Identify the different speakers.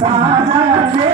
Speaker 1: 洒 下